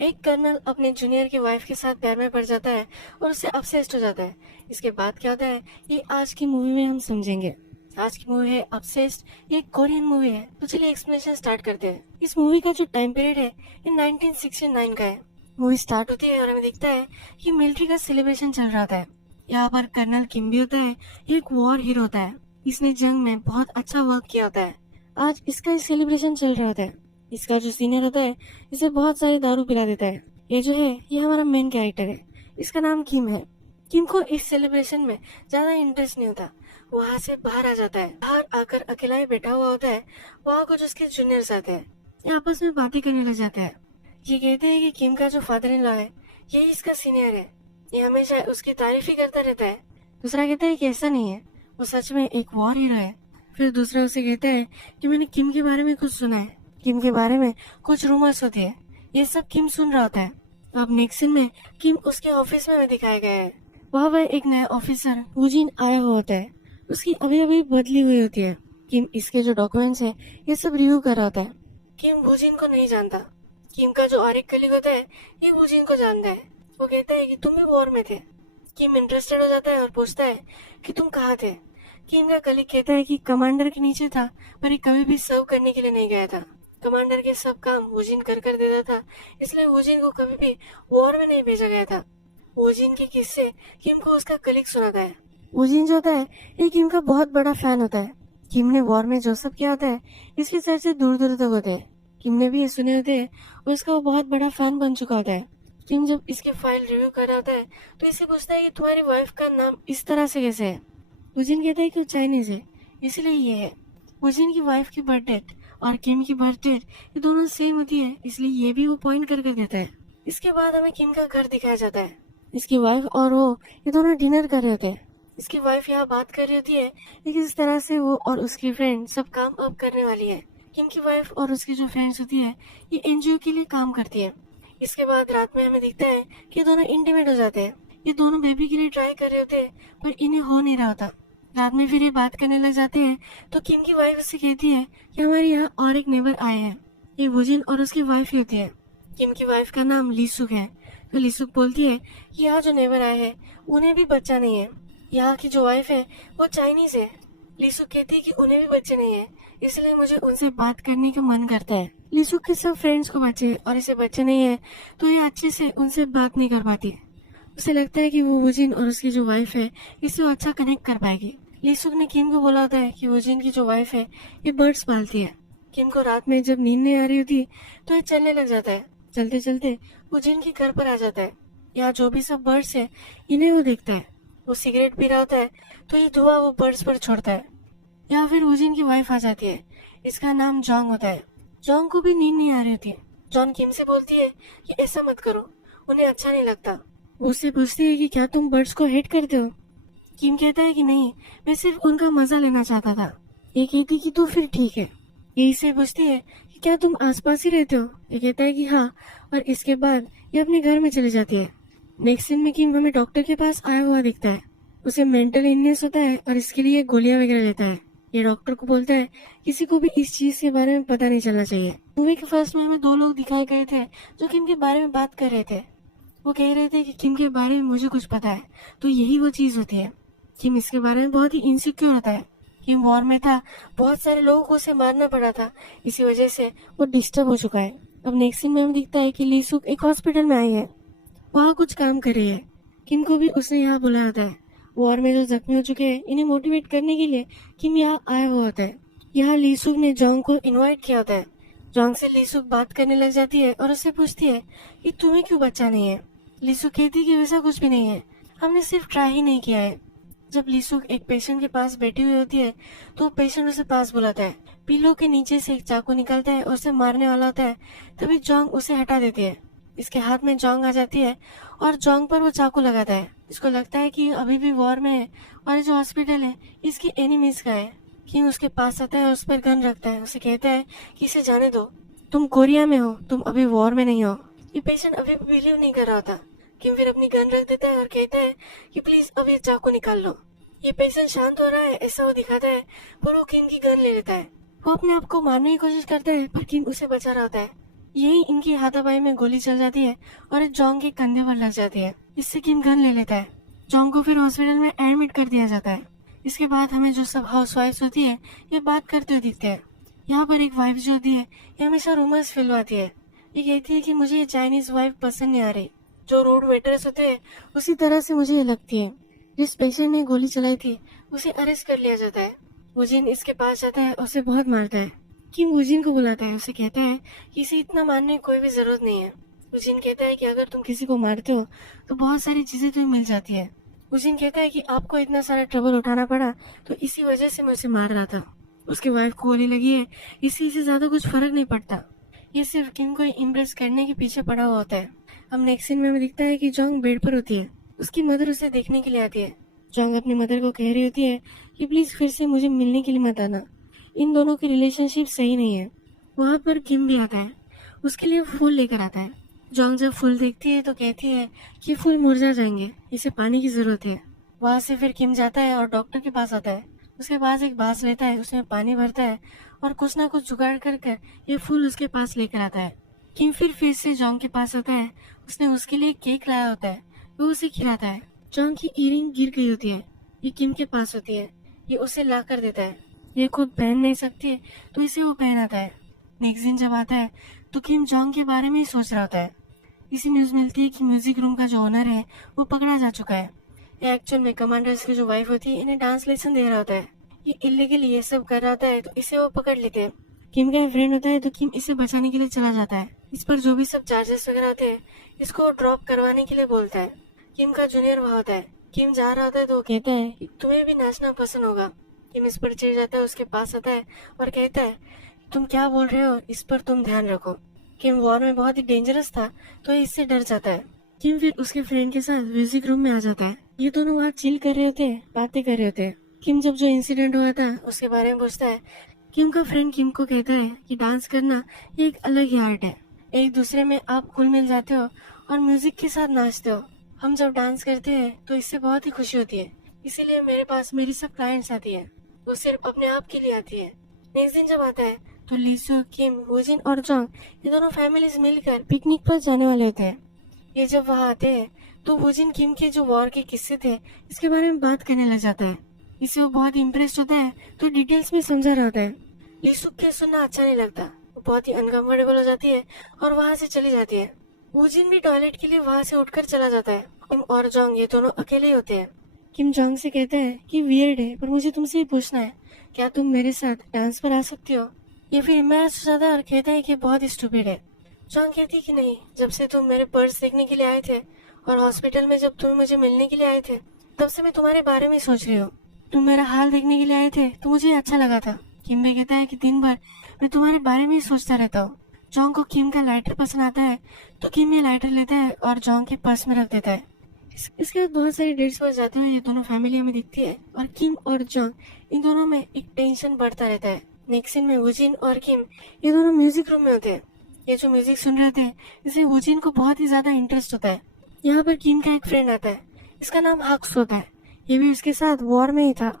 एक कर्नल अपने जूनियर की वाइफ के साथ प्यार में पड़ जाता है और उससे ऑब्सेस्ड हो जाता है। इसके बाद क्या होता है ये आज की मूवी में हम समझेंगे। आज की मूवी है ऑब्सेस्ड। ये एक कोरियन मूवी है। तो चलिए एक्सप्लेनेशन स्टार्ट करते हैं। इस मूवी का जो टाइम पीरियड है ये 1969 का है। मूवी स्टार्ट होती है और हमें दिखता है कि मिलिट्री का सेलिब्रेशन चल रहा था। यहाँ पर कर्नल किम भी होता है। ये एक वॉर हीरो होता है। इसने जंग में बहुत अच्छा वर्क किया होता है। आज इसका सेलिब्रेशन चल रहा होता है। इसका जो सीनियर होता है इसे बहुत सारी दारू पिला देता है। ये जो है ये हमारा मेन कैरेक्टर है। इसका नाम किम है। किम को इस सेलिब्रेशन में ज्यादा इंटरेस्ट नहीं होता। वहाँ से बाहर आ जाता है। बाहर आकर अकेला ही बैठा हुआ होता है। वहाँ कुछ उसके जूनियर्स आते हैं। ये आपस में बातें करने लग जाते हैं। ये कहते हैं कि किम का जो फादर इन लॉ है यही इसका सीनियर है। ये हमेशा उसकी तारीफ ही करता रहता है। दूसरा कहता है कि ऐसा नहीं है, वो सच में एक वॉर हीरो है। फिर दूसरा उसे कहता है कि मैंने किम के बारे में कुछ सुना है। किम के बारे में कुछ रूमर्स होती है। ये सब किम सुन रहा होता है। अब नेक्स्ट सीन में किम उसके ऑफिस में दिखाया गया है। वहाँ पर एक नया ऑफिसर वूजिन आया हुआ होता है। उसकी अभी अभी बदली हुई होती है। किम इसके जो डॉक्यूमेंट्स है ये सब रिव्यू कर रहा होता है। किम वूजिन को नहीं जानता। किम का जो और एक कलीग होता है ये वूजिन को जानता है। वो कहता है कि तुम भी वॉर में थे। किम इंटरेस्टेड हो जाता है और पूछता है कि तुम कहाँ थे। किम का कलीग कहता है कि कमांडर के नीचे था पर ये कभी भी सर्व करने के लिए नहीं गया था। कमांडर के सब काम वूजिन कर देता था, इसलिए वूजिन को कभी भी वॉर में नहीं भेजा गया था। वूजिन के किस्से किम को उसका कलीग सुनाता है। वूजिन जो होता है ये किम का बहुत बड़ा फैन होता है। किम ने वॉर में जो सब किया होता है इसके चर्चे दूर दूर तक होते हैं। किम ने भी ये सुने होते हैं और इसका वो बहुत बड़ा फैन बन चुका होता है। किम जब इसके फाइल रिव्यू कर रहा होता है तो इसे पूछता है कि तुम्हारी वाइफ का नाम इस तरह से कैसे है। वूजिन कहता है कि वो चाइनीज है इसलिए ये है। वूजिन की वाइफ की बर्थ डेट और किम की बर्थ डेट ये दोनों सेम होती है, इसलिए ये भी वो पॉइंट कर देता है। इसके बाद हमें किम का घर दिखाया जाता है। इसकी वाइफ और वो ये दोनों डिनर कर रहे होते हैं। इसकी वाइफ यहाँ बात कर रही होती है कि किस तरह से वो और उसकी फ्रेंड सब काम अब करने वाली है। किम की वाइफ और उसकी जो फ्रेंड्स होती है ये एनजीओ के लिए काम करती है। इसके बाद रात में हमें दिखता है कि दोनों इंटीमेट हो जाते हैं। ये दोनों बेबी के लिए ट्राई कर रहे होते हैं पर इन्हें हो नहीं रहा होता। रात में फिर ये बात करने लग जाते हैं तो किम की वाइफ उससे कहती है कि हमारे यहाँ और एक नेबर आए हैं। ये वुजिन और उसकी वाइफ ही होती है। किम की वाइफ का नाम लीसुक है। तो लीसुक बोलती है कि यहाँ जो नेबर आए हैं उन्हें भी बच्चा नहीं है। यहाँ की जो वाइफ है वो चाइनीज है। लीसुक कहती है कि उन्हें भी बच्चे नहीं है, इसलिए मुझे उनसे बात करने का मन करता है। लीसुक के सब फ्रेंड्स को बच्चे और इसे बच्चे नहीं है तो ये अच्छे से उनसे बात नहीं कर पाती। उसे लगता है कि वो वुजिन और उसकी जो वाइफ है इससे वो अच्छा कनेक्ट कर पाएगी। लीसुक ने किम को बोला होता है कि वुजिन की जो वाइफ है ये बर्ड्स पालती है। किम को रात में जब नींद नहीं आ रही होती तो ये चलने लग जाता है। चलते चलते वुजिन के घर पर आ जाता है। यहाँ जो भी सब बर्ड्स है इन्हें वो देखता है। वो सिगरेट पी रहा होता है तो ये धुआं वो बर्ड्स पर छोड़ता है। या फिर वुजिन की वाइफ आ जाती है। इसका नाम जोंग होता है। जोंग को भी नींद नहीं आ रही होती है। जॉन किम से बोलती है कि ऐसा मत करो, उन्हें अच्छा नहीं लगता। वो उससे पूछती है कि क्या तुम बर्ड्स को हेट करते हो। किम कहता है कि नहीं, मैं सिर्फ उनका मजा लेना चाहता था। ये कहती कि तो फिर ठीक है। ये इससे पूछती है कि क्या तुम आसपास ही रहते हो। ये कहता है कि हाँ, और इसके बाद ये अपने घर में चली जाती है। नेक्स्ट सीन में किम हमें डॉक्टर के पास आया हुआ दिखता है। उसे मेंटल इलनेस होता है और इसके लिए गोलियां वगैरह लेता है। ये डॉक्टर को बोलता है किसी को भी इस चीज के बारे में पता नहीं चलना चाहिए। मूवी के फर्स्ट में हमें दो लोग दिखाए गए थे जो किम के बारे में बात कर रहे थे। वो कह रहे थे कि किम के बारे में मुझे कुछ पता है, तो यही वो चीज होती है। किम इसके बारे में बहुत ही इनसिक्योर होता है। किम वॉर में था, बहुत सारे लोगों को उसे मारना पड़ा था, इसी वजह से वो डिस्टर्ब हो चुका है। अब नेक्स्ट सीन में हमें दिखता है कि लीसुक एक हॉस्पिटल में आई है। वहाँ कुछ काम कर रही है। किम को भी उसने यहाँ बुलाया होता है। वॉर में जो जख्मी हो चुके हैं इन्हें मोटिवेट करने के लिए किम यहाँ आया हुआ होता है। यहाँ लीसुक ने जोंग को इनवाइट किया होता है। जोंग से लीसुक बात करने लग जाती है और उससे पूछती है कि तुम्हें क्यों बच्चा नहीं है। लीसुक कहती है कि वैसा कुछ भी नहीं है, हमने सिर्फ ट्राई ही नहीं किया है। जब लीसुक एक पेशेंट के पास बैठी हुई होती है तो पेशेंट उसे पास बुलाता है। पिलो के नीचे से एक चाकू निकलता है और उसे मारने वाला होता है। तभी जोंग उसे हटा देती है। इसके हाथ में जोंग आ जाती है और जोंग पर वो चाकू लगाता है। इसको लगता है कि अभी भी वॉर में है और ये जो हॉस्पिटल है इसकी एनिमीज का है। किम उसके पास आता है और उस पर गन रखता है। उसे कहता है कि इसे जाने दो, तुम कोरिया में हो, तुम अभी वॉर में नहीं हो। ये पेशेंट अभी भी बिलीव नहीं कर रहा था। किम फिर अपनी गन रख देता है और कहता है कि प्लीज अब ये चाकू निकाल लो। ये पेशेंट शांत हो रहा है ऐसा वो दिखाता है, पर वो किम की गन ले लेता है। वो अपने आप को मारने की कोशिश करता है पर किम उसे बचा रहा होता है। यही इनकी हाथापाई में गोली चल जाती है और जोंग के कंधे पर लग जाती है। इससे किम गन ले लेता है। जोंग को फिर हॉस्पिटल में एडमिट कर दिया जाता है। इसके बाद हमें जो सब हाउसवाइफ्स होती है ये बात करते हुए दिखते हैं। यहाँ पर एक वाइफ जो होती है ये हमेशा रूमर्स फैलवाती है। ये कहती है कि मुझे ये चाइनीज वाइफ पसंद नहीं आ रही। जो रोड वेटर्स होते हैं उसी तरह से मुझे ये लगती है। जिस पेशेंट ने गोली चलाई थी उसे अरेस्ट कर लिया जाता है। वुजिन इसके पास जाता है और उसे बहुत मारता है। किम वुजिन को बुलाता है, उसे कहता है कि इसे इतना मारने की कोई भी जरूरत नहीं है। वुजिन कहता है कि अगर तुम किसी को मारते हो तो बहुत सारी चीजें तुम्हें मिल जाती है। वुजिन कहता है कि आपको इतना सारा ट्रबल उठाना पड़ा तो इसी वजह से मैं उसे मार रहा था। उसके वाइफ को गोली लगी है, इसी से ज्यादा कुछ फर्क नहीं पड़ता। ये सिर्फ किम को इम्प्रेस करने के पीछे पड़ा हुआ होता है। अब नेक्स्ट सीन में हमें दिखता है कि जोंग बेड पर होती है। उसकी मदर उसे देखने के लिए आती है। जोंग अपनी मदर को कह रही होती है कि प्लीज फिर से मुझे मिलने के लिए मत आना, इन दोनों की रिलेशनशिप सही नहीं है। वहाँ पर किम भी आता है, उसके लिए फूल लेकर आता है। जोंग जब फूल देखती है तो कहती है कि फूल मुरझा जाएंगे, इसे पानी की जरूरत है। वहाँ से फिर किम जाता है और डॉक्टर के पास आता है। उसके पास एक बास लेता है, उसमें पानी भरता है और कुछ ना कुछ जुगाड़ कर कर ये फूल उसके पास लेकर आता है। किम फिर से जोंग के पास आता है। उसने उसके लिए केक लाया होता है, वो उसे खिलाता है। जोंग की इयरिंग गिर गई होती है, ये किम के पास होती है। ये उसे ला कर देता है। ये खुद पहन नहीं सकती तो इसे वो पहनाता है। नेक्स्ट दिन जब आता है तो किम जोंग के बारे में ही सोच रहा होता है। इसी न्यूज मिलती है कि म्यूजिक रूम का जो ओनर है वो पकड़ा जा चुका है। ये एक्चुअल में कमांडर्स की जो वाइफ होती है इन्हें डांस लेसन दे रहा होता है। ये इलीगल ये सब कर रहा होता है तो इसे वो पकड़ लेते हैं। किम का फ्रेंड होता है तो किम इसे बचाने के लिए चला जाता है। इस पर जो भी सब चार्जेस वगैरह होते हैं इसको ड्रॉप करवाने के लिए बोलता है। किम का जूनियर वहाँ होता है। किम जा रहा होता है तो वो कहता है कि तुम्हें भी नाचना पसंद होगा। किम इस पर चिढ़ जाता है, उसके पास आता है और कहता है तुम क्या बोल रहे हो, इस पर तुम ध्यान रखो। किम वॉर में बहुत ही डेंजरस था तो इससे डर जाता है। किम फिर उसके फ्रेंड के साथ म्यूजिक रूम में आ जाता है। ये दोनों वहाँ चिल कर रहे होते हैं, बातें कर रहे होते हैं। किम जब जो इंसिडेंट हुआ था उसके बारे में पूछता है। किम का फ्रेंड किम को कहता है कि डांस करना ये एक अलग ही आर्ट है। एक दूसरे में आप घुल मिल जाते हो और म्यूजिक के साथ नाचते हो। हम जब डांस करते हैं तो इससे बहुत ही खुशी होती है। इसीलिए मेरे पास मेरी सब क्लाइंट्स आती है, वो सिर्फ अपने आप के लिए आती है। नेक्स्ट दिन जब आता है तो लीसू, किम, वुजिन और जोंग ये दोनों फैमिलीज मिलकर पिकनिक पर जाने वाले होते हैं। ये जब वहाँ आते हैं तो वुजिन किम के जो वॉर के किस्से थे इसके बारे में बात करने लग जाता है। इससे वो बहुत इम्प्रेस्ड होता है तो डिटेल्स में समझा रहा होता है। लीसू के सुनना अच्छा नहीं लगता, वो बहुत ही अनकंफर्टेबल हो जाती है और वहाँ से चली जाती है। वुजिन भी टॉयलेट के लिए वहाँ से उठकर चला जाता है। किम और जोंग ये दोनों अकेले ही होते हैं। किम जोंग से कहता है कि वियर्ड है पर मुझे तुमसे ही पूछना है, क्या तुम मेरे साथ डांस पर आ सकती हो? ये फिर इम्बैरेस हो जाता है और कहता है कि बहुत स्टूपिड है। जोंग कहती है कि नहीं, जब से तुम मेरे पर्स देखने के लिए आए थे और हॉस्पिटल में जब तुम मुझे मिलने के लिए आए थे तब से मैं तुम्हारे बारे में सोच रही हूँ। तुम मेरा हाल देखने के लिए आए थे तो मुझे अच्छा लगा था। किम भी कहता है कि दिन भर मैं तुम्हारे बारे में ही सोचता रहता हूँ। जोंग को किम का लाइटर पसंद आता है तो किम ये लाइटर लेता है और जोंग के पर्स में रख देता है। इसके बाद बहुत सारी डेट्स पर जाते हुए ये दोनों फैमिली हमें दिखती है और किम और जोंग इन दोनों में एक टेंशन बढ़ता रहता है। नेक्स्ट सीन में वुजिन और किम ये दोनों म्यूजिक रूम में होते हैं। ये जो म्यूजिक सुन रहे थे इसमें वुजिन को बहुत ही ज्यादा इंटरेस्ट होता है। यहाँ पर किम का एक फ्रेंड आता है, इसका नाम हक्स होता है। ये भी उसके साथ वॉर में ही था।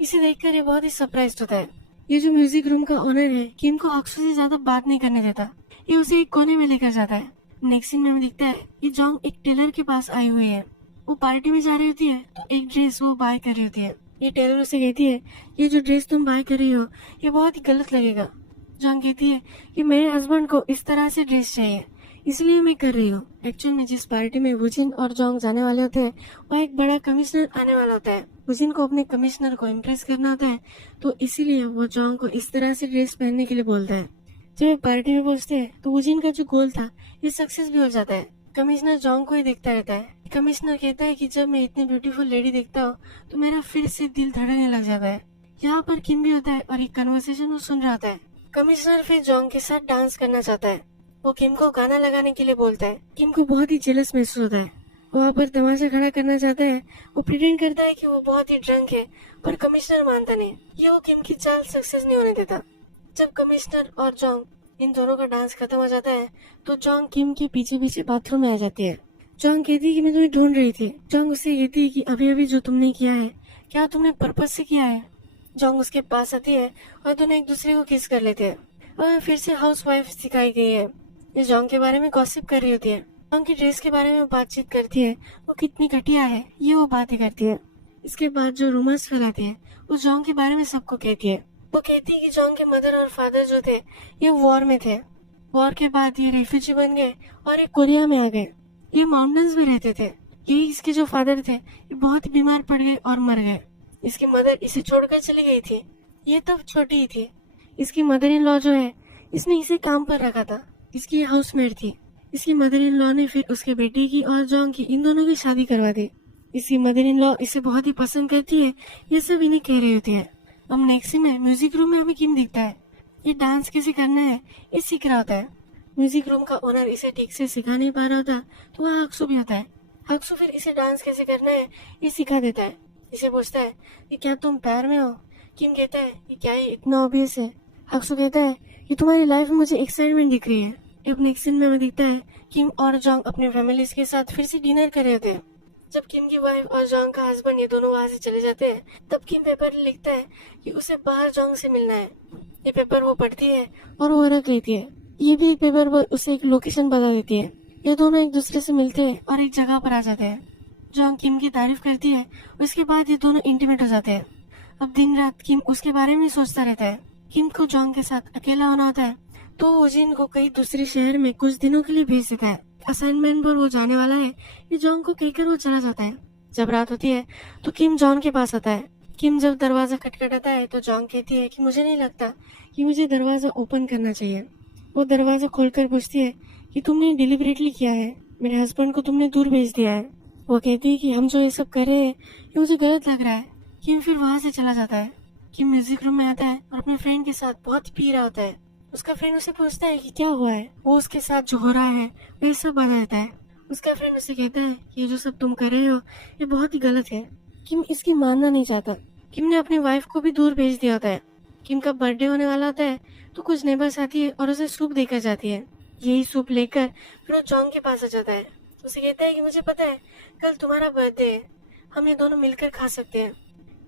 इसे देखकर ये बहुत ही सरप्राइज होता है। ये जो म्यूजिक रूम का ओनर है किम को हक्स से ज्यादा बात नहीं करने देता। ये उसे एक कोने में लेकर जाता है। नेक्स्ट सीन में हमें दिखता है ये जोंग एक टेलर के पास आई हुई है। वो पार्टी में जा रही होती है तो एक ड्रेस वो बाय कर रही होती है। ये टेलर उसे कहती है ये जो ड्रेस तुम बाय कर रही हो ये बहुत ही गलत लगेगा। जोंग कहती है कि मेरे हस्बैंड को इस तरह से ड्रेस चाहिए इसलिए मैं कर रही हूँ। एक्चुअल में जिस पार्टी में वुजिन और जोंग जाने वाले होते हैं वहाँ एक बड़ा कमिश्नर आने वाला होता है। वुजिन को अपने कमिश्नर को इम्प्रेस करना होता है तो इसीलिए वो जोंग को इस तरह से ड्रेस पहनने के लिए बोलता है। जब वे पार्टी में पहुंचते हैं तो वुजिन का जो गोल था ये सक्सेस भी हो जाता है। कमिश्नर जोंग को ही देखता रहता है। कमिश्नर कहता है कि जब मैं इतनी ब्यूटीफुल लेडी देखता हूँ तो मेरा फिर से दिल धड़कने लग जाता है। यहाँ पर किम भी होता है और एक कन्वर्सेशन वो सुन रहा होता है। कमिश्नर फिर जोंग के साथ डांस करना चाहता है। वो किम को गाना लगाने के लिए बोलता है। किम को बहुत ही जेलस महसूस होता है। वो वहाँ पर तमाशा खड़ा करना चाहता है। वो प्रिटेंड करता है कि वो बहुत ही ड्रंक है पर कमिश्नर मानता नहीं। ये वो किम की चाल सक्सेस नहीं होने देता। जब कमिश्नर और जोंग इन दोनों का डांस खत्म हो जाता है तो जोंग किम के पीछे पीछे बाथरूम में आ जाती है। जोंग कहती है कि मैं तुम्हें ढूंढ रही थी। जोंग उससे कहती है कि अभी अभी जो तुमने किया है क्या तुमने पर्पस से किया है। जोंग उसके पास आती है और दोनों एक दूसरे को किस कर लेते हैं और फिर से हाउस वाइफ सिखाई गई है। ये जॉन्ग के बारे में गॉसिप कर रही होती है। जॉन्ग की ड्रेस के बारे में बातचीत करती है, वो कितनी घटिया है ये वो बातें करती है। इसके बाद जो रूमर्स फैलाती है वो जॉन्ग के बारे में सबको कहती है। वो कहती है कि जॉन्ग के मदर और फादर जो थे ये वॉर में थे। वॉर के बाद ये रेफ्यूजी बन गए और ये कोरिया में आ गए। ये माउंटेन्स में रहते थे। यही इसके जो फादर थे ये बहुत बीमार पड़ गए और मर गए। इसकी मदर इसे छोड़कर चली गई थी। ये तब छोटी ही थी। इसकी मदर इन लॉ जो है इसने इसे काम पर रखा था। इसकी हाउसमेट थी। इसकी मदर इन लॉ ने फिर उसके बेटे की और जॉन्ग की इन दोनों की शादी करवा दी। इसकी मदर इन लॉ इसे बहुत ही पसंद करती है, ये सब इन्हें कह रही होती है। अब नेक्स्ट सीन में म्यूजिक रूम में हमें किम दिखता है। ये डांस कैसे करना है ये सीख रहा होता है। म्यूजिक रूम का ओनर इसे ठीक से सिखा नहीं पा रहा होता तो वह हक्सू भी होता है। हक्सू फिर इसे डांस कैसे करना है ये सिखा देता है। इसे पूछता है कि क्या तुम पैर में हो। किम कहता है कि क्या ये इतना ऑब्वियस है। हक्सू कहता है कि तुम्हारी लाइफ में मुझे एक्साइटमेंट दिख रही है। अब नेक्स्ट सीन में हमें दिखता है किम और जॉन्ग अपने फैमिलीज के साथ फिर से डिनर कर रहे होते हैं। जब किम की वाइफ और जॉन्ग का हस्बैंड ये दोनों वहाँ से चले जाते हैं तब किम पेपर लिखता है कि उसे बाहर जॉन्ग से मिलना है। ये पेपर वो पढ़ती है और वो रख लेती है। ये भी एक पेपर पर उसे एक लोकेशन बता देती है। ये दोनों एक दूसरे से मिलते हैं और एक जगह पर आ जाते हैं। जॉन्ग किम की तारीफ करती है। उसके बाद ये दोनों इंटीमेट हो जाते हैं। अब दिन रात किम उसके बारे में सोचता रहता है। किम को जॉन्ग के साथ अकेला होना होता है तो वो जिन को कहीं दूसरे शहर में कुछ दिनों के लिए भेज देता है। असाइनमेंट पर वो जाने वाला है ये जॉन्ग को कहकर वो चला जाता है। जब रात होती है तो किम जॉन्ग के पास आता है। किम जब दरवाजा खटखटाता है तो जॉन्ग कहती है कि मुझे नहीं लगता कि मुझे दरवाजा ओपन करना चाहिए। वो दरवाजा खोलकर पूछती है कि तुमने डिलिबरेटली किया है, मेरे हस्बैंड को तुमने दूर भेज दिया है। वो कहती है कि हम जो ये सब कर रहे हैं ये मुझे गलत लग रहा है। किम फिर वहाँ से चला जाता है। किम म्यूजिक रूम में आता है और अपने फ्रेंड के साथ बहुत पी रहा होता है। उसका फ्रेंड उसे पूछता है कि क्या हुआ है। वो उसके साथ जो हो रहा है वह सब बता देता है। उसका फ्रेंड उसे कहता है कि ये जो सब तुम कर रहे हो ये बहुत ही गलत है। किम इसकी मानना नहीं चाहता। किम ने अपनी वाइफ को भी दूर भेज दिया होता है। किम का बर्थडे होने वाला होता है तो कुछ नेबर्स आती है और उसे सूप देकर जाती है। यही सूप लेकर फिर वो जॉन्ग के पास आ जाता है। उसे कहता है कि मुझे पता है कल तुम्हारा बर्थडे है, हम ये दोनों मिलकर खा सकते हैं।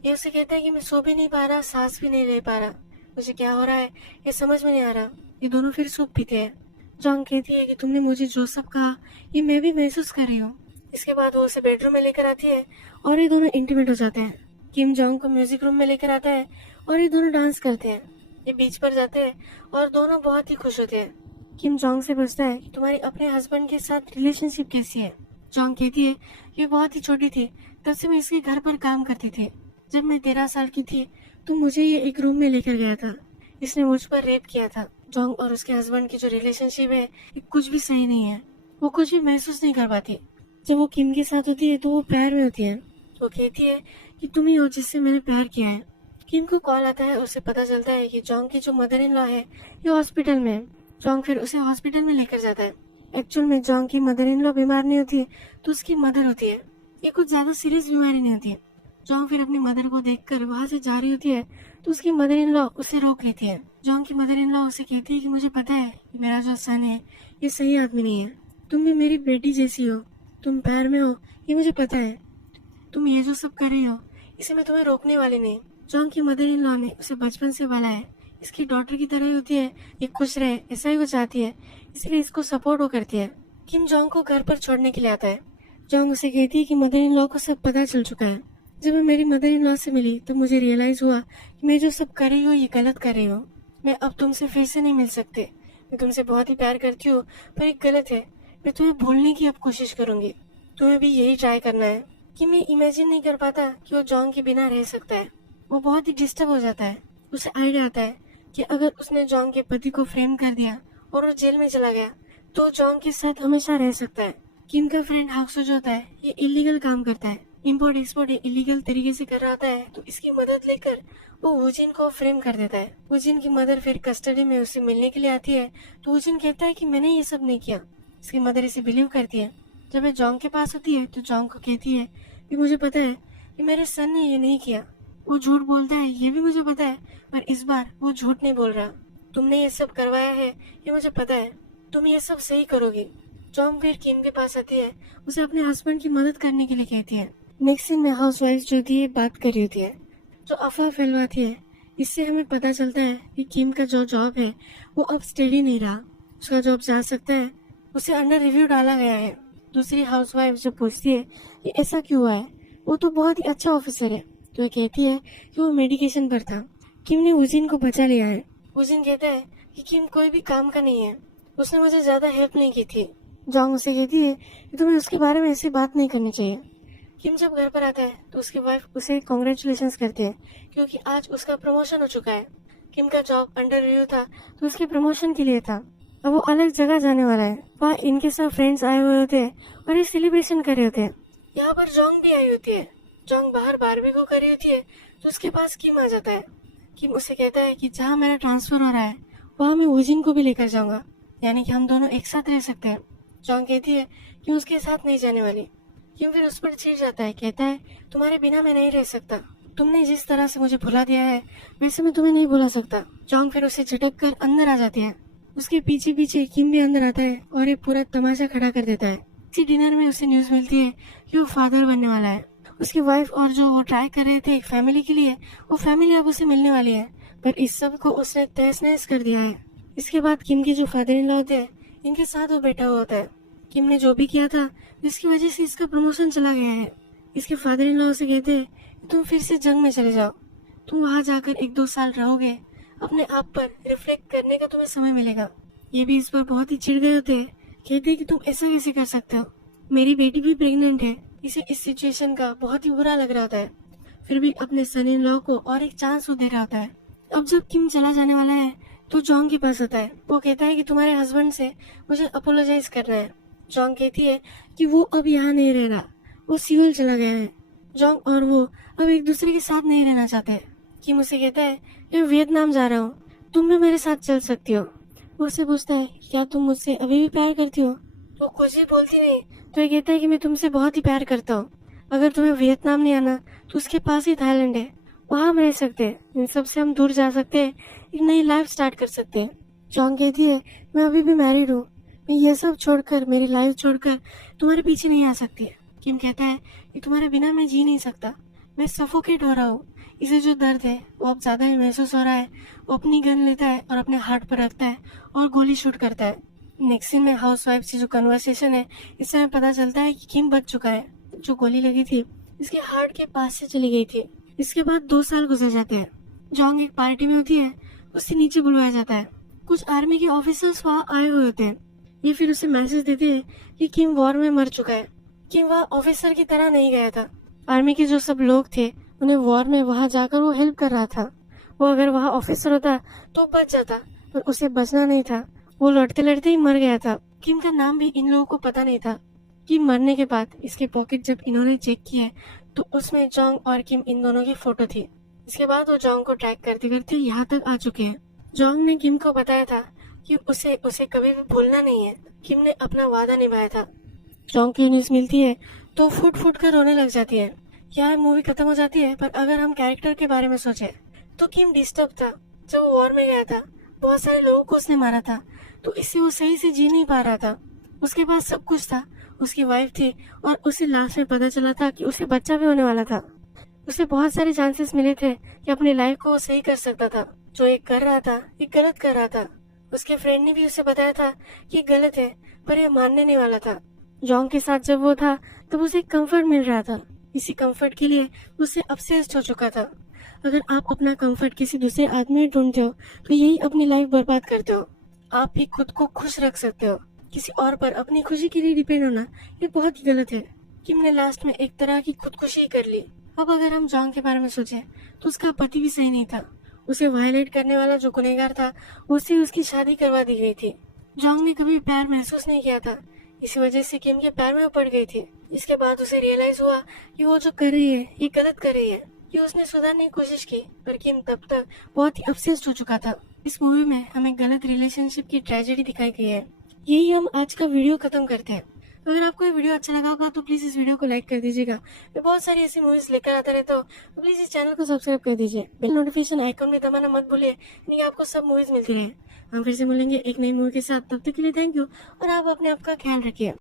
ये उसे कहता है कि मैं सो भी नहीं पा रहा, सांस भी नहीं ले पा रहा, मुझे क्या हो रहा है ये समझ में नहीं आ रहा। ये दोनों फिर सूप पीते हैं। जॉन्ग कहती है कि तुमने मुझे जो सब कहा ये मैं भी महसूस कर रही हूँ। इसके बाद वो उसे बेडरूम में लेकर आती है और ये दोनों इंटीमेट हो जाते हैं। किम जॉन्ग को म्यूजिक रूम में लेकर आता है और ये दोनों डांस करते हैं। ये बीच पर जाते हैं और दोनों बहुत ही खुश होते हैं। किम जॉन्ग से पूछता है कि तुम्हारी अपने हस्बैंड के साथ रिलेशनशिप कैसी है। जॉन्ग कहती है कि बहुत ही छोटी थी तब से मैं इसके घर पर काम करती थी। जब मैं 13 साल की थी तो मुझे ये एक रूम में लेकर गया था। इसने मुझ पर रेप किया था। जॉन्ग और उसके हस्बैंड की जो रिलेशनशिप है ये कुछ भी सही नहीं है। वो कुछ भी महसूस नहीं कर पाती। जब वो किम के साथ होती है तो वो प्यार में होती है। वो कहती है कि तुम ही हो जिससे मैंने प्यार किया है। किम को कॉल आता है। उसे पता चलता है कि जॉन्ग की जो मदर इन लॉ है ये हॉस्पिटल में है। जॉन्ग फिर उसे हॉस्पिटल में लेकर जाता है। एक्चुअल में जॉन्ग की मदर इन लॉ बीमार नहीं होती है तो उसकी मदर होती है। ये कुछ ज्यादा सीरियस बीमारी नहीं होती है। जॉन्ग फिर अपनी मदर को देखकर वहाँ से जा रही होती है तो उसकी मदर इन लॉ उसे रोक लेती है। जॉन्ग की मदर इन लॉ उसे कहती है कि मुझे पता है कि मेरा जो सन है ये सही आदमी नहीं है। तुम भी मेरी बेटी जैसी हो, तुम पैर में हो, ये मुझे पता है। तुम ये जो सब कर रही हो इसे मैं तुम्हें रोकने वाली नहीं। जॉन्ग की मदर इन लॉ ने उसे बचपन से पाला है। इसकी डॉटर की तरह ही होती है, ये खुश रहे ऐसा ही वो चाहती है, इसलिए इसको सपोर्ट वो करती है। किम जॉन्ग को घर पर छोड़ने के लिए आता है। जॉन्ग उसे कहती है कि मदर इन लॉ को सब पता चल चुका है। जब मैं मेरी मदर इन लॉ से मिली तो मुझे रियलाइज हुआ कि मैं जो सब कर रही हूँ ये गलत कर रही हूँ। मैं अब तुमसे फिर से नहीं मिल सकते। मैं तुमसे बहुत ही प्यार करती हूँ पर एक गलत है। मैं तुम्हें भूलने की अब कोशिश करूंगी। तुम्हें भी यही ट्राई करना है। कि मैं इमेजिन नहीं कर पाता कि वो जॉन्ग के बिना रह सकता है। वो बहुत ही डिस्टर्ब हो जाता है। उसे आइडिया आता है कि अगर उसने जॉन्ग के पति को फ्रेम कर दिया और वो जेल में चला गया तो जॉन्ग के साथ हमेशा रह सकता है। किम का फ्रेंड हाक्सो जो होता है ये इलीगल काम करता है। इम्पोर्ट एक्सपोर्ट इलीगल तरीके से कर रहा होता है तो इसकी मदद लेकर वो वुजिन को फ्रेम कर देता है। वुजिन की मदर फिर कस्टडी में उसे मिलने के लिए आती है तो वुजिन कहता है कि मैंने ये सब नहीं किया। इसकी मदर इसे बिलीव करती है। जब वो जॉन्ग के पास होती है तो जॉन्ग को कहती है कि मुझे पता है कि मेरे सन ने ये नहीं किया। वो झूठ बोलता है ये भी मुझे पता है पर इस बार वो झूठ नहीं बोल रहा। तुमने ये सब करवाया है ये मुझे पता है, तुम ये सब सही करोगी। जॉन्ग फिर किम के पास आती है, उसे अपने हस्बैंड की मदद करने के लिए कहती है। नेक्स्ट सीन में हाउसवाइफ जो थी ये बात कर रही होती है जो अफवाह फैलवाती है। इससे हमें पता चलता है कि किम का जो जॉब है वो अब स्टेडी नहीं रहा। उसका जॉब जा सकता है, उसे अंडर रिव्यू डाला गया है। दूसरी हाउसवाइफ जो पूछती है कि ऐसा क्यों हुआ है, वो तो बहुत ही अच्छा ऑफिसर है, तो ये कहती है कि वो मेडिकेशन पर था। किम ने उजिन को बचा लिया है। उजिन कहता है कि किम कोई भी काम का नहीं है, उसने मुझे ज्यादा हेल्प नहीं की थी। जोंग उसे कहती है कि तुम्हें उसके बारे में ऐसी बात नहीं करनी चाहिए। किम जब घर पर आता है तो उसकी वाइफ उसे कॉन्ग्रेचुलेशंस करती है क्योंकि आज उसका प्रमोशन हो चुका है। किम का जॉब अंडर रिव्यू था तो उसके प्रमोशन के लिए था। अब वो अलग जगह जाने वाला है। वहाँ इनके सब फ्रेंड्स आए हुए होते हैं और ये सेलिब्रेशन कर रहे होते हैं। यहाँ पर जोंग भी आई होती है। जोंग बाहर बारबेक्यू कर रही होती है तो उसके पास किम आ जाता है। किम उसे कहता है कि जहाँ मेरा ट्रांसफर हो रहा है वहाँ मैं उजिन को भी लेकर जाऊंगा, यानी कि हम दोनों एक साथ रह सकते हैं। जोंग कहती है कि उसके साथ नहीं जाने वाली। किम फिर उस पर चिढ़ जाता है, कहता है तुम्हारे बिना मैं नहीं रह सकता, तुमने जिस तरह से मुझे भुला दिया है वैसे मैं तुम्हें नहीं भुला सकता। जोंग फिर उसे झटक कर अंदर आ जाती है। उसके पीछे पीछे किम भी अंदर आता है और एक पूरा तमाशा खड़ा कर देता है। इसी डिनर में उसे न्यूज मिलती है कि वो फादर बनने वाला है। उसकी वाइफ और जो वो ट्राई कर रहे थे एक फैमिली के लिए, वो फैमिली अब उसे मिलने वाली है, पर इस सब को उसने तहस नहस कर दिया है। इसके बाद किम के जो फादर इन लॉ होते हैं, इनके साथ वो बैठा हुआ होता है। किम ने जो भी किया था जिसकी वजह से इसका प्रमोशन चला गया है। इसके फादर इन लॉ उसे कहते हैं तुम फिर से जंग में चले जाओ, तुम वहाँ जाकर 1-2 साल रहोगे, अपने आप पर रिफ्लेक्ट करने का तुम्हें समय मिलेगा। ये भी इस पर बहुत ही चिढ़ गए होते हैं, कहते हैं कि तुम ऐसा कैसे कर सकते हो, मेरी बेटी भी प्रेग्नेंट है। इसे इस सिचुएशन का बहुत ही बुरा लग रहा होता है, फिर भी अपने सन इन लॉ को और एक चांस वो दे रहा होता है। अब जब किम चला जाने वाला है तो जोंग के पास आता है। वो कहता है कि तुम्हारे हस्बैंड से मुझे अपोलोजाइज करना है। जोंग कहती है कि वो अब यहाँ नहीं रह रहा, वो सियोल चला गया है। जोंग और वो अब एक दूसरे के साथ नहीं रहना चाहते। किम उसे कहता है मैं वियतनाम जा रहा हूँ, तुम भी मेरे साथ चल सकती हो। वो उससे पूछता है क्या तुम मुझसे अभी भी प्यार करती हो? वो कुछ भी बोलती नहीं, तो ये कहता है कि मैं तुमसे बहुत ही प्यार करता हूँ, अगर तुम्हें वियतनाम नहीं आना तो उसके पास ही थाईलैंड है, वहाँ हम रह सकते हैं, इन सब से हम दूर जा सकते हैं, एक नई लाइफ स्टार्ट कर सकते हैं। जोंग कहती है मैं अभी भी मैरिड हूँ, मैं ये सब छोड़कर, मेरी लाइफ छोड़कर तुम्हारे पीछे नहीं आ सकती। किम कहता है कि तुम्हारे बिना मैं जी नहीं सकता, मैं सफोकेट हो रहा हूँ। इसे जो दर्द है वो अब ज्यादा ही महसूस हो रहा है। वो अपनी गन लेता है और अपने हार्ट पर रखता है और गोली शूट करता है। नेक्स्ट सीन में हाउसवाइफ से जो कन्वर्सेशन है, इससे हमें पता चलता है कि किम बच चुका है। जो गोली लगी थी इसके हार्ट के पास से चली गई थी। इसके बाद 2 साल गुजर जाते हैं। जोंग एक पार्टी में होती है, उससे नीचे बुलवाया जाता है। कुछ आर्मी के ऑफिसर्स वहाँ आए हुए होते हैं। ये फिर उसे मैसेज देते हैं कि किम वॉर में मर चुका है। किम वहाँ ऑफिसर की तरह नहीं गया था। आर्मी के जो सब लोग थे उन्हें वॉर में वहाँ जाकर वो हेल्प कर रहा था। वो अगर वहाँ ऑफिसर होता तो बच जाता, पर उसे बचना नहीं था, वो लड़ते लड़ते ही मर गया था। किम का नाम भी इन लोगों को पता नहीं था। किम मरने के बाद इसके पॉकेट जब इन्होंने चेक किया तो उसमें जोंग और किम इन दोनों की फोटो थी। इसके बाद वो जोंग को ट्रैक करते करते यहाँ तक आ चुके हैं। जोंग ने किम को बताया था कि उसे कभी भी भूलना नहीं है। किम ने अपना वादा निभाया था। जोंग की न्यूज मिलती है तो फूट फूट कर रोने लग जाती है। यहाँ मूवी खत्म हो जाती है, पर अगर हम कैरेक्टर के बारे में सोचे तो किम डिस्टर्ब था। जब वो वॉर में गया था बहुत सारे लोगों को उसने मारा था, तो इससे वो सही से जी नहीं पा रहा था। उसके पास सब कुछ था, उसकी वाइफ थी और उसे लास्ट में पता चला था कि उसे बच्चा भी होने वाला था। उसे बहुत सारे चांसेस मिले थे कि अपनी लाइफ को सही कर सकता था। जो एक कर रहा था ये गलत कर रहा था। उसके फ्रेंड ने भी उसे बताया था कि गलत है, पर यह मानने नहीं वाला था। जोंग के साथ जब वो था तब उसे कंफर्ट मिल रहा था। इसी कंफर्ट के लिए उसे ऑब्सेस्ड हो चुका था। अगर आप अपना कंफर्ट किसी दूसरे आदमी में ढूंढते हो तो यही अपनी लाइफ बर्बाद करते हो। आप भी खुद को खुश रख सकते हो, किसी और पर अपनी खुशी के लिए डिपेंड होना ये बहुत ही गलत है। किम ने लास्ट में एक तरह की खुदकुशी कर ली। अब अगर हम जोंग के बारे में सोचे तो उसका पति भी सही नहीं था। उसे वायलेट करने वाला जो गुनहगार था उससे उसकी शादी करवा दी गई थी। जोंग ने कभी प्यार महसूस नहीं किया था, इसी वजह से किम के पैर में पड़ गई थी। इसके बाद उसे रियलाइज हुआ कि वो जो कर रही है ये गलत कर रही है। कि उसने सुधारने की कोशिश की, पर किम तब तक बहुत ही ऑब्सेस्ड हो चुका था। इस मूवी में हमें गलत रिलेशनशिप की ट्रेजेडी दिखाई गई है। यही हम आज का वीडियो खत्म करते हैं। अगर आपको ये वीडियो अच्छा लगा होगा तो प्लीज इस वीडियो को लाइक कर दीजिएगा। मैं बहुत सारी ऐसी मूवीज लेकर आता रहता हूँ, तो प्लीज इस चैनल को सब्सक्राइब कर दीजिए। बेल नोटिफिकेशन आइकन में दबाना मत भूलिए, नहीं आपको सब मूवीज मिलती रहे। हम फिर से मिलेंगे एक नई मूवी के साथ, तब तक के लिए थैंक यू और आप अपने आप का ख्याल रखिए।